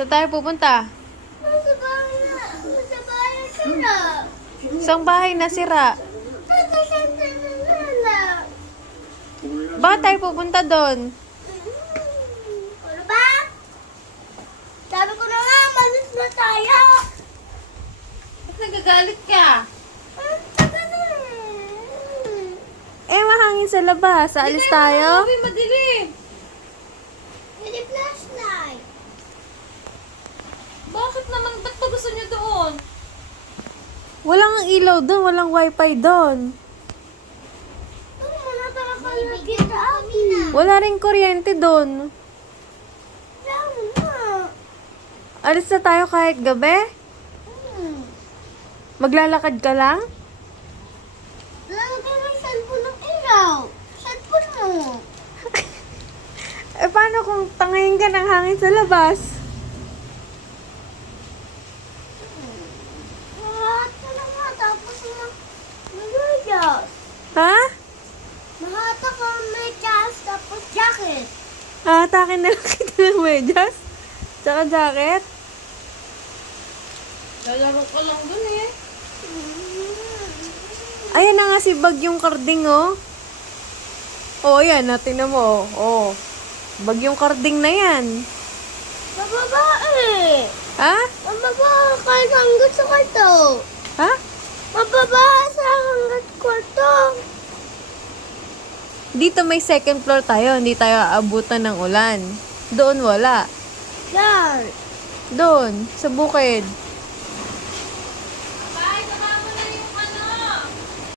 Saan tayo pupunta? Nasa bahay na. Nasa bahay na sila. Isang bahay na sira. Nasa na. Bakit tayo pupunta doon? Ano ba? Sabi ko na nga, malis na tayo. Ba't nagagalit ka? Ang taga na. Eh, mahangin sa labas. Aalis tayo? Sabi, madilim. Hindi flashlight. Bakit naman? Ba't pa gusto niyo doon? Walang ilaw doon. Walang wifi doon. Ano mo na talaga nakita amin? Wala rin kuryente doon. Alam na. Alis na tayo kahit gabi? Maglalakad ka lang? Lalagay mo yung cellphone ng ilaw. Cellphone mo. Eh, paano kung tangayin ka ng hangin sa labas? Lahat ka na nga. Tapos medyas. Ha? Mahata ka medyas. Tapos jacket. Hahatakin na lang kita ng medyas? Tsaka jacket? Lalaro ka lang doon eh. Ayan na nga si Bagyong Karding, oh. Oh, yan. Natin mo, oh. Bagyong Karding na yan. Mababae. Ha? Mababae kahit hanggat sa kwarto. Ha? Mababae sa hanggat kwarto. Dito may second floor tayo. Hindi tayo aabutan ng ulan. Doon wala. Yan. Doon, sa bukid.